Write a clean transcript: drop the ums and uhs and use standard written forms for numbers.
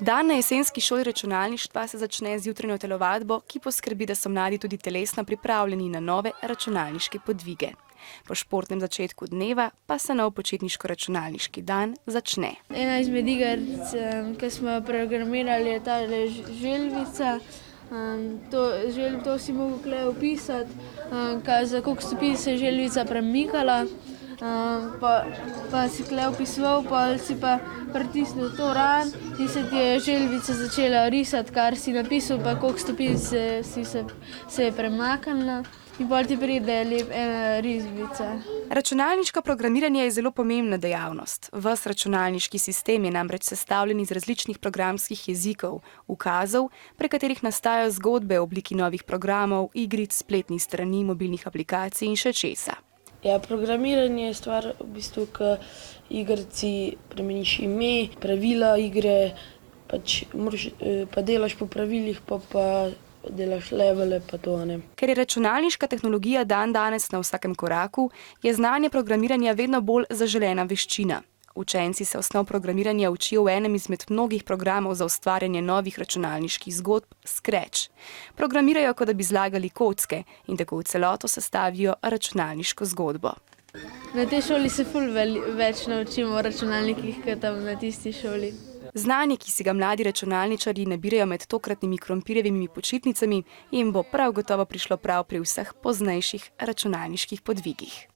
Dan na jesenski šoli računalništva se začne z jutranjo telovadbo, ki poskrbi, da so mladi tudi telesno pripravljeni na nove računalniške podvige. Po športnem začetku dneva pa se nov počitniško-računalniški dan začne. Ena izmed iger, ki smo jo programirali, je ta želvica. To si mogel tukaj opisati, za koliko stopinj se je želvica premikala. Pa si tukaj opisoval, pa si pa pritisnil to ran in se ti je želvica začela risati, kar si napisal, pa koliko stopinj se je premaknila. In potem ti pride ena risbica. Računalniško programiranje je zelo pomembna dejavnost. Ves računalniški sistem je namreč sestavljen iz različnih programskih jezikov, ukazov, prek katerih nastajajo zgodbe v obliki novih programov, igric, spletnih strani, mobilnih aplikacij in še česa. Ja, programiranje je stvar, v bistvu, ko igrici spremeniš ime, pravila igre, pa delaš po pravilih, pa delaš levele, pa to, ne. Ker je računalniška tehnologija dandanes na vsakem koraku, je znanje programiranja vedno bolj zaželena veščina. Učenci se osnov programiranja učijo v enem izmed mnogih programov za ustvarjanje novih računalniških zgodb Scratch. Programirajo, kot da bi zlagali kocke in tako v celoto sestavijo računalniško zgodbo. Na tej šoli se ful več naučimo o računalnikih, kot tam na tisti šoli. Znanje, ki si ga mladi računalničarji nabirajo med tokratnimi krompirjevimi počitnicami, jim bo prav gotovo prišlo prav pri vseh poznejših računalniških podvigih.